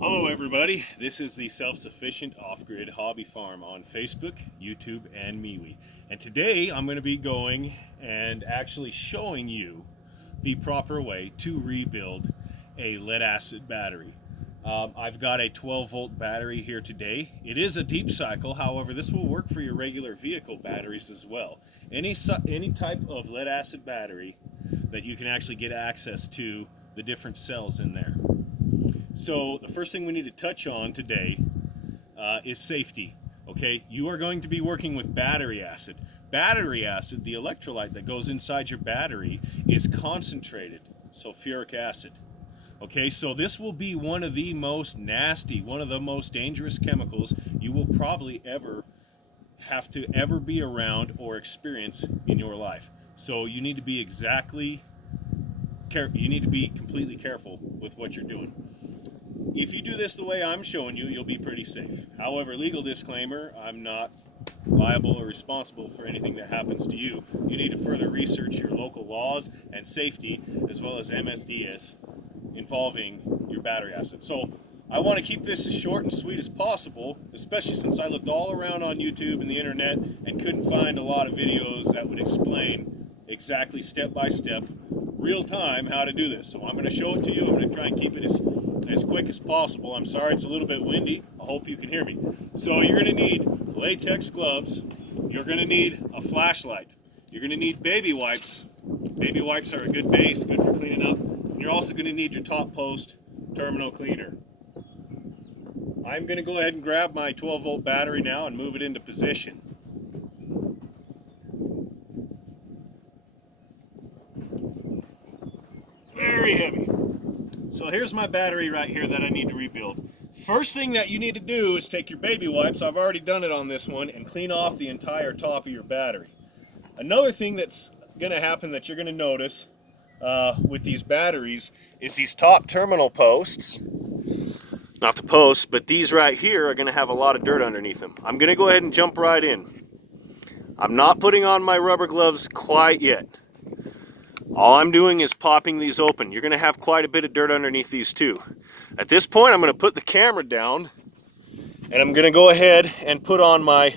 Hello everybody, this is the Self-Sufficient Off-Grid Hobby Farm on Facebook, YouTube, and MeWe. And today I'm going to be going and actually showing you the proper way to rebuild a lead-acid battery. I've got a 12-volt battery here today. It is a deep cycle, however this will work for your regular vehicle batteries as well. Any type of lead-acid battery that you can actually get access to the different cells in there. So the first thing we need to touch on today is safety. Okay, you are going to be working with battery acid. Battery acid, the electrolyte that goes inside your battery, is concentrated sulfuric acid. Okay, so this will be one of the most nasty, one of the most dangerous chemicals you will probably have to be around or experience in your life. So you need to be completely careful with what you're doing. If you do this the way I'm showing you, you'll be pretty safe. However, legal disclaimer, I'm not liable or responsible for anything that happens to you. You need to further research your local laws and safety, as well as MSDS, involving your battery acid. So I want to keep this as short and sweet as possible, especially since I looked all around on YouTube and the internet and couldn't find a lot of videos that would explain exactly step by step, real time, how to do this. So I'm going to show it to you. I'm going to try and keep it as quick as possible. I'm sorry it's a little bit windy. I hope you can hear me. So you're going to need latex gloves. You're going to need a flashlight. You're going to need baby wipes. Baby wipes are a good base, good for cleaning up. And you're also going to need your top post terminal cleaner. I'm going to go ahead and grab my 12-volt battery now and move it into position. Very heavy. So here's my battery right here that I need to rebuild. First thing that you need to do is take your baby wipes, I've already done it on this one, and clean off the entire top of your battery. Another thing that's going to happen that you're going to notice with these batteries is these top terminal posts, not the posts, but these right here are going to have a lot of dirt underneath them. I'm going to go ahead and jump right in. I'm not putting on my rubber gloves quite yet. All I'm doing is popping these open. You're going to have quite a bit of dirt underneath these too. At this point, I'm going to put the camera down and I'm going to go ahead and put on my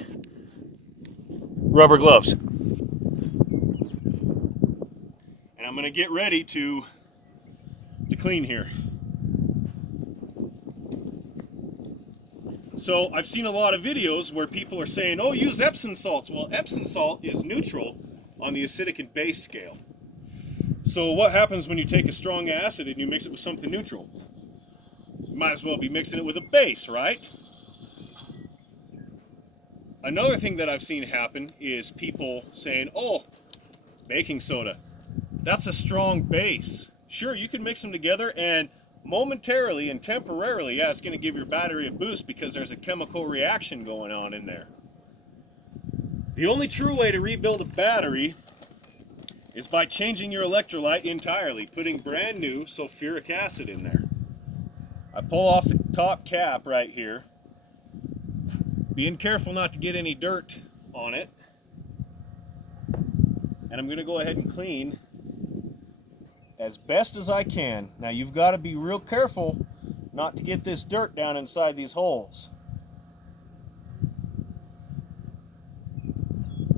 rubber gloves. And I'm going to get ready to clean here. So I've seen a lot of videos where people are saying, oh, use Epsom salts. Well, Epsom salt is neutral on the acidic and base scale. So what happens when you take a strong acid and you mix it with something neutral? You might as well be mixing it with a base, right? Another thing that I've seen happen is people saying, oh, baking soda, that's a strong base. Sure, you can mix them together and momentarily and temporarily, yeah, it's going to give your battery a boost because there's a chemical reaction going on in there. The only true way to rebuild a battery is by changing your electrolyte entirely, putting brand new sulfuric acid in there. I pull off the top cap right here, being careful not to get any dirt on it, and I'm going to go ahead and clean as best as I can. Now you've got to be real careful not to get this dirt down inside these holes.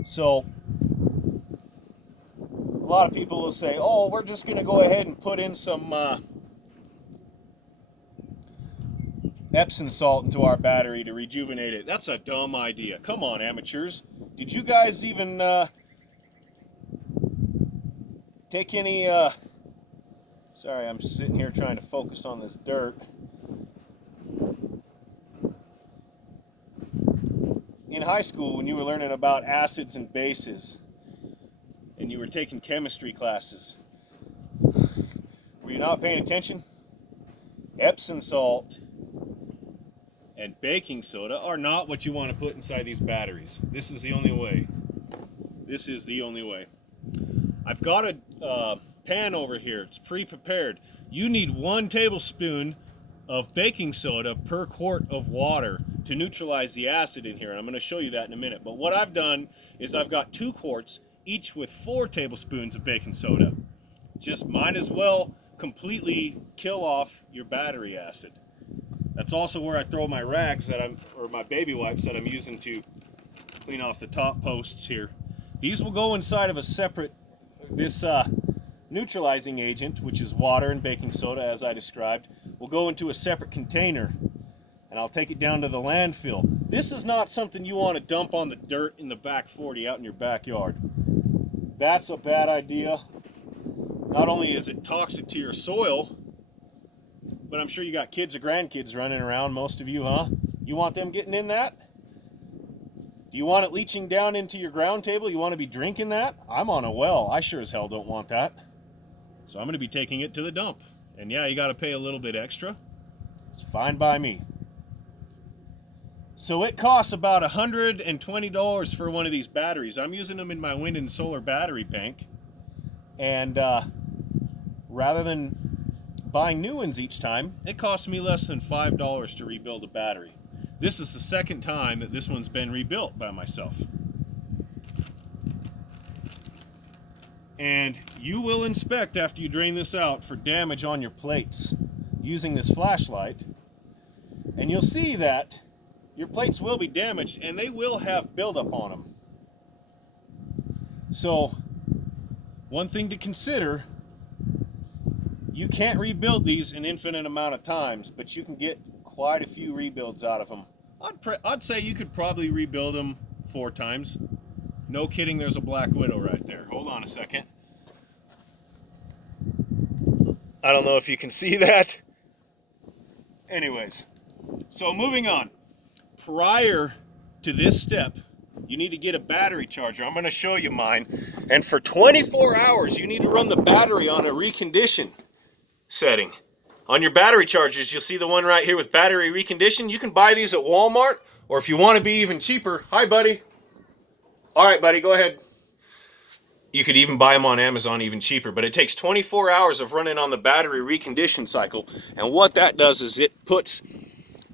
So a lot of people will say, oh, we're just going to go ahead and put in some Epsom salt into our battery to rejuvenate it. That's a dumb idea. Come on, amateurs. Did you guys even take any... Sorry, I'm sitting here trying to focus on this dirt. In high school, when you were learning about acids and bases, and you were taking chemistry classes, were you not paying attention? Epsom salt and baking soda are not what you want to put inside these batteries. This is the only way. This is the only way. I've got a pan over here. It's pre-prepared. You need 1 tablespoon of baking soda per quart of water to neutralize the acid in here, and I'm going to show you that in a minute. But what I've done is I've got 2 quarts, each with 4 tablespoons of baking soda. Just might as well completely kill off your battery acid. That's also where I throw my rags or my baby wipes that I'm using to clean off the top posts here. These will go inside of a separate, this neutralizing agent, which is water and baking soda, as I described, will go into a separate container, and I'll take it down to the landfill. This is not something you want to dump on the dirt in the back 40 out in your backyard. That's a bad idea. Not only is it toxic to your soil, but I'm sure you got kids or grandkids running around, most of you, huh? You want them getting in that? Do you want it leaching down into your ground table? You want to be drinking that? I'm on a well. I sure as hell don't want that. So I'm going to be taking it to the dump. And yeah, you got to pay a little bit extra. It's fine by me. So it costs about $120 for one of these batteries. I'm using them in my wind and solar battery bank. And rather than buying new ones each time, it costs me less than $5 to rebuild a battery. This is the second time that this one's been rebuilt by myself. And you will inspect after you drain this out for damage on your plates using this flashlight, and you'll see that your plates will be damaged and they will have buildup on them. So one thing to consider, you can't rebuild these an infinite amount of times, but you can get quite a few rebuilds out of them. I'd say you could probably rebuild them 4 times. No kidding, there's a Black Widow right there. Hold on a second. I don't know if you can see that. Anyways, so moving on. Prior to this step, you need to get a battery charger. I'm going to show you mine. And for 24 hours, you need to run the battery on a recondition setting. On your battery chargers, you'll see the one right here with battery recondition. You can buy these at Walmart, or if you want to be even cheaper, hi buddy. All right, buddy, go ahead. You could even buy them on Amazon even cheaper, but it takes 24 hours of running on the battery recondition cycle. And what that does is it puts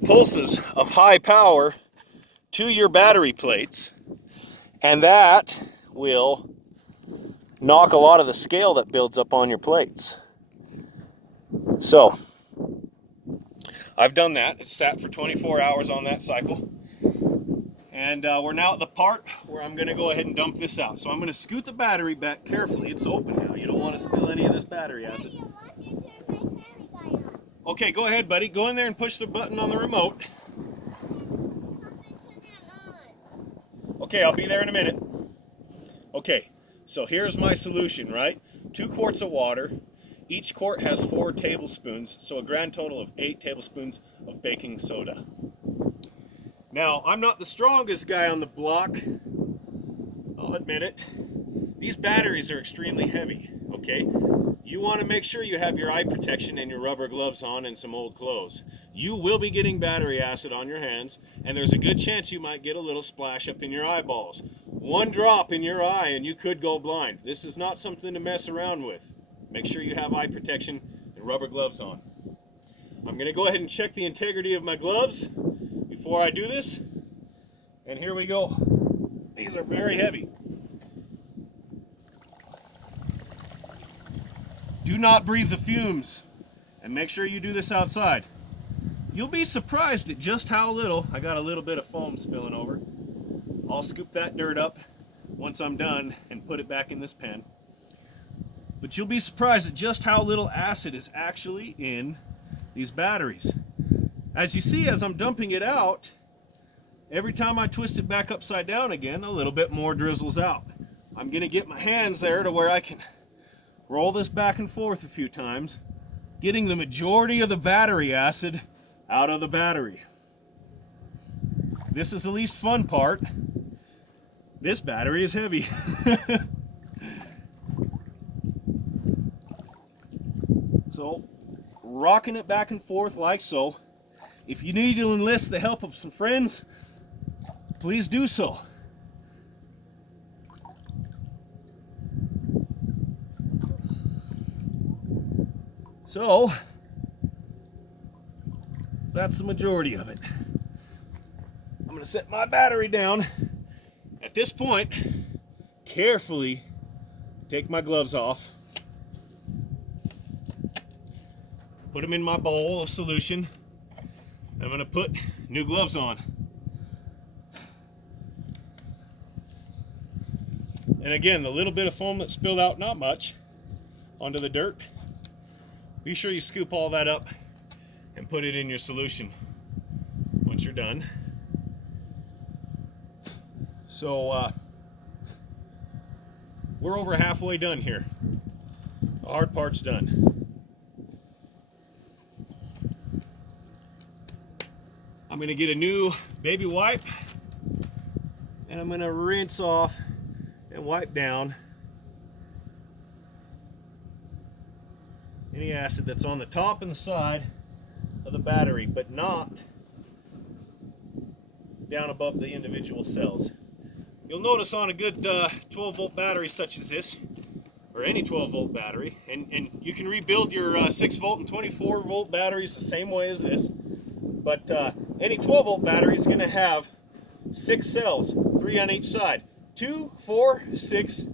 pulses of high power to your battery plates, and that will knock a lot of the scale that builds up on your plates. So I've done that. It's sat for 24 hours on that cycle. And we're now at the part where I'm going to go ahead and dump this out. So I'm going to scoot the battery back carefully. It's open now. You don't want to spill any of this battery acid. Okay, go ahead, buddy. Go in there and push the button on the remote. Okay, I'll be there in a minute. Okay, so here's my solution, right? 2 quarts of water. Each quart has 4 tablespoons, so a grand total of 8 tablespoons of baking soda. Now, I'm not the strongest guy on the block, I'll admit it. These batteries are extremely heavy, okay? You want to make sure you have your eye protection and your rubber gloves on and some old clothes. You will be getting battery acid on your hands, and there's a good chance you might get a little splash up in your eyeballs. 1 drop in your eye and you could go blind. This is not something to mess around with. Make sure you have eye protection and rubber gloves on. I'm going to go ahead and check the integrity of my gloves before I do this. And here we go. These are very heavy. Do not breathe the fumes, and make sure you do this outside. You'll be surprised at just how little. I got a little bit of foam spilling over. I'll scoop that dirt up once I'm done and put it back in this pen. But you'll be surprised at just how little acid is actually in these batteries. As you see, as I'm dumping it out, every time I twist it back upside down again, a little bit more drizzles out. I'm going to get my hands there to where I can roll this back and forth a few times, getting the majority of the battery acid out of the battery. This is the least fun part. This battery is heavy. So, rocking it back and forth like so. If you need to enlist the help of some friends, please do so. So, that's the majority of it. I'm going to set my battery down. At this point, carefully take my gloves off. Put them in my bowl of solution. I'm gonna put new gloves on. And again, the little bit of foam that spilled out, not much, onto the dirt, be sure you scoop all that up and put it in your solution once you're done. So we're over halfway done here. The hard part's done. I'm going to get a new baby wipe, and I'm going to rinse off and wipe down any acid that's on the top and the side of the battery, but not down above the individual cells. You'll notice on a good 12 volt battery such as this, or any 12 volt battery, and you can rebuild your 6 volt and 24 volt batteries the same way as this, but any 12 volt battery is going to have 6 cells, 3 on each side, 2, 4, 6,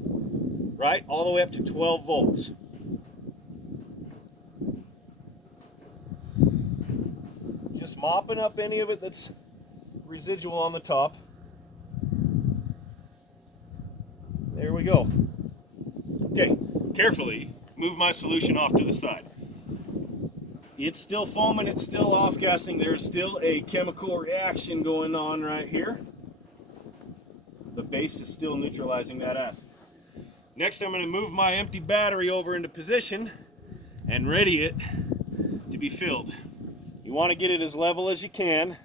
right, all the way up to 12 volts. Just mopping up any of it that's residual on the top. There we go. Okay, carefully move my solution off to the side. It's still foaming, it's still off-gassing. There's still a chemical reaction going on right here. The base is still neutralizing that acid. Next, I'm going to move my empty battery over into position and ready it to be filled. You want to get it as level as you can.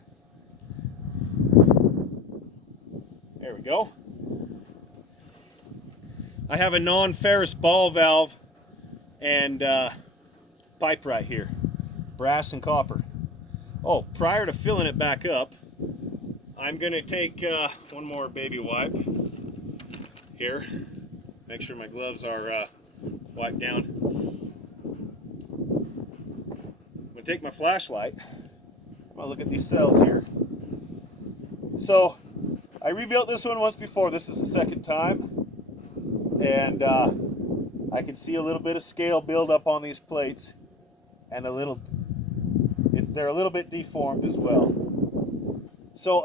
There we go. I have a non-ferrous ball valve and pipe right here, brass and copper. Oh, prior to filling it back up, I'm going to take one more baby wipe here. Make sure my gloves are wiped down. I'm going to take my flashlight. I'm going to look at these cells here. So, I rebuilt this one once before. This is the second time. And I can see a little bit of scale build up on these plates, and they're a little bit deformed as well. So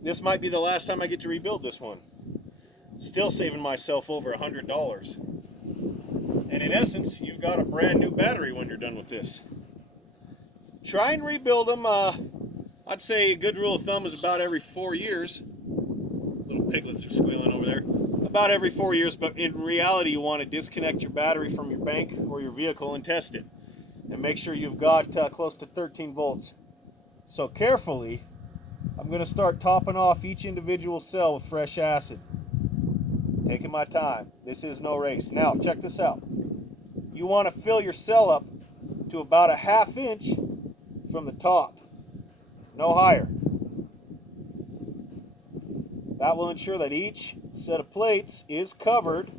this might be the last time I get to rebuild this one. Still saving myself over $100. And in essence, you've got a brand new battery when you're done with this. Try and rebuild them. I'd say a good rule of thumb is about every 4 years. Little piglets are squealing over there. About every 4 years, but in reality you want to disconnect your battery from your bank or your vehicle and test it. And make sure you've got close to 13 volts. So carefully, I'm going to start topping off each individual cell with fresh acid. Taking my time. This is no race. Now, check this out. You want to fill your cell up to about a ½ inch from the top. No higher. That will ensure that each set of plates is covered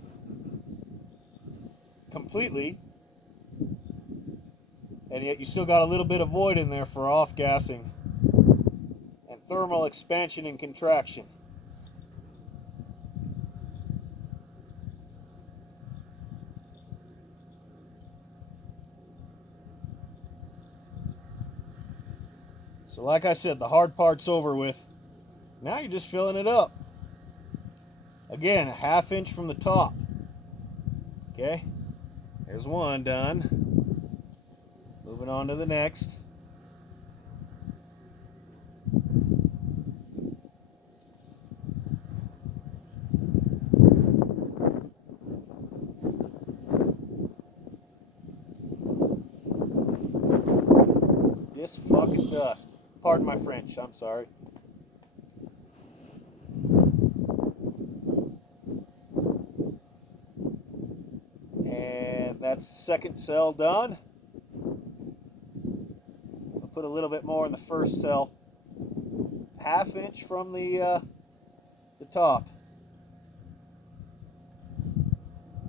completely, and yet you still got a little bit of void in there for off-gassing and thermal expansion and contraction. So like I said, the hard part's over with. Now you're just filling it up. Again, a ½ inch from the top. Okay, there's one done. Moving on to the next. This fucking dust. Pardon my French, I'm sorry. And that's the second cell done. I'll put a little bit more in the first cell. ½ inch from the top.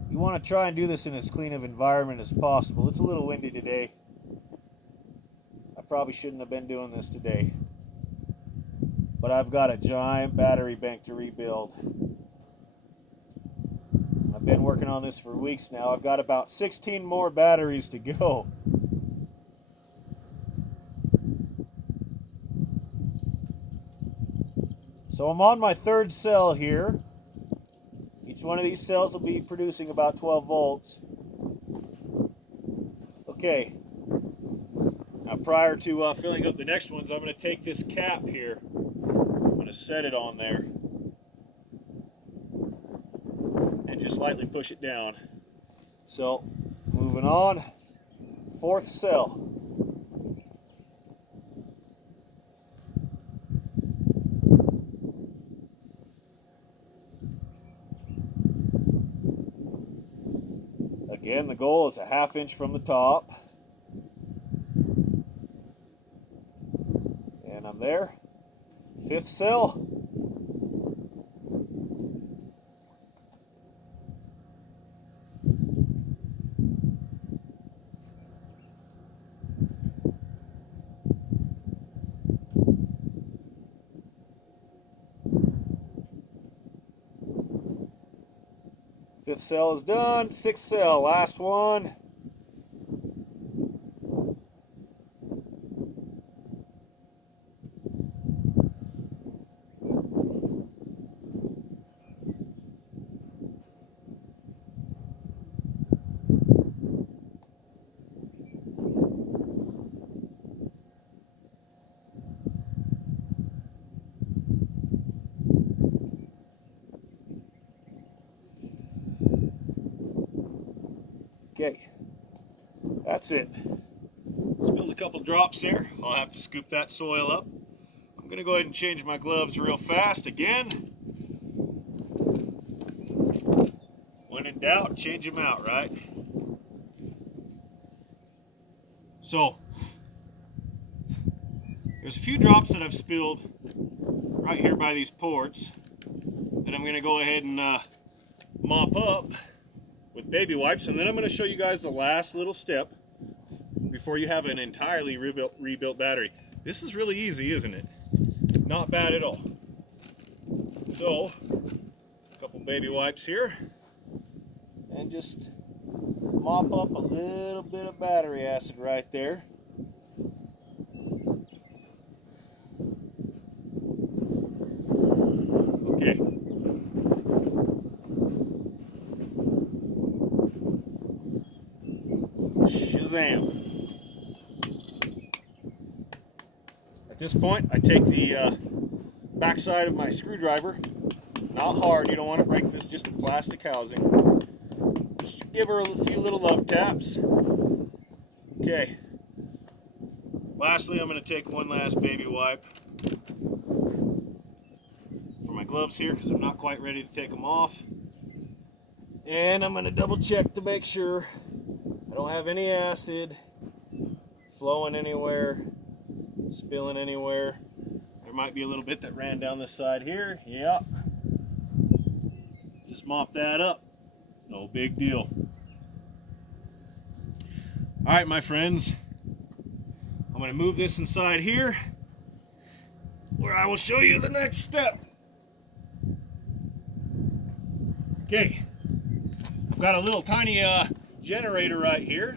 You want to try and do this in as clean of environment as possible. It's a little windy today. I probably shouldn't have been doing this today. But I've got a giant battery bank to rebuild. I've been working on this for weeks now. I've got about 16 more batteries to go. So I'm on my third cell here. Each one of these cells will be producing about 12 volts. Okay. Now prior to filling up the next ones, I'm going to take this cap here. I'm going to set it on there and just lightly push it down. So moving on, fourth cell. Again, the goal is a ½ inch from the top. And I'm there. Fifth cell. Fifth cell is done. Sixth cell, last one. Okay, that's it. Spilled a couple drops there. I'll have to scoop that soil up. I'm gonna go ahead and change my gloves real fast again. When in doubt, change them out, right? So, there's a few drops that I've spilled right here by these ports that I'm gonna go ahead and mop up with baby wipes, and then I'm going to show you guys the last little step before you have an entirely rebuilt battery. This is really easy, isn't it? Not bad at all. So, a couple baby wipes here, and just mop up a little bit of battery acid right there. Okay. Shazam. At this point, I take the backside of my screwdriver, not hard, you don't want to break this, just a plastic housing. Just give her a few little love taps. Okay. Lastly, I'm going to take one last baby wipe for my gloves here because I'm not quite ready to take them off. And I'm going to double check to make sure I don't have any acid flowing anywhere, spilling anywhere. There might be a little bit that ran down this side here. Yep. Just mop that up. No big deal. All right, my friends. I'm going to move this inside here where I will show you the next step. Okay. I've got a little tiny generator right here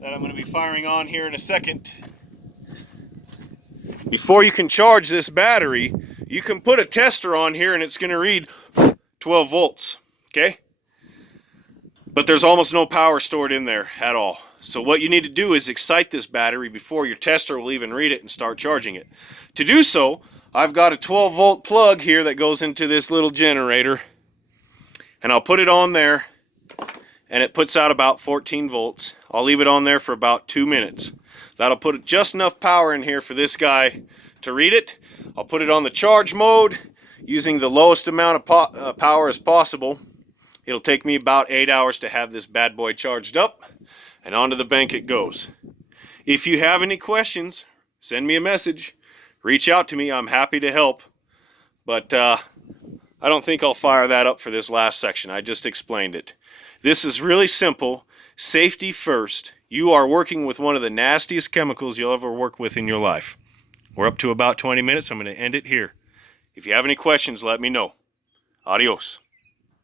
that I'm going to be firing on here in a second. Before you can charge this battery, you can put a tester on here and it's going to read 12 volts, okay? But there's almost no power stored in there at all. So what you need to do is excite this battery before your tester will even read it and start charging it. To do so, I've got a 12 volt plug here that goes into this little generator. And I'll put it on there, and it puts out about 14 volts. I'll leave it on there for about 2 minutes. That'll put just enough power in here for this guy to read it. I'll put it on the charge mode using the lowest amount of power as possible. It'll take me about 8 hours to have this bad boy charged up, and onto the bank it goes. If you have any questions, send me a message. Reach out to me. I'm happy to help. But I don't think I'll fire that up for this last section. I just explained it. This is really simple. Safety first. You are working with one of the nastiest chemicals you'll ever work with in your life. We're up to about 20 minutes. I'm going to end it here. If you have any questions, let me know. Adios.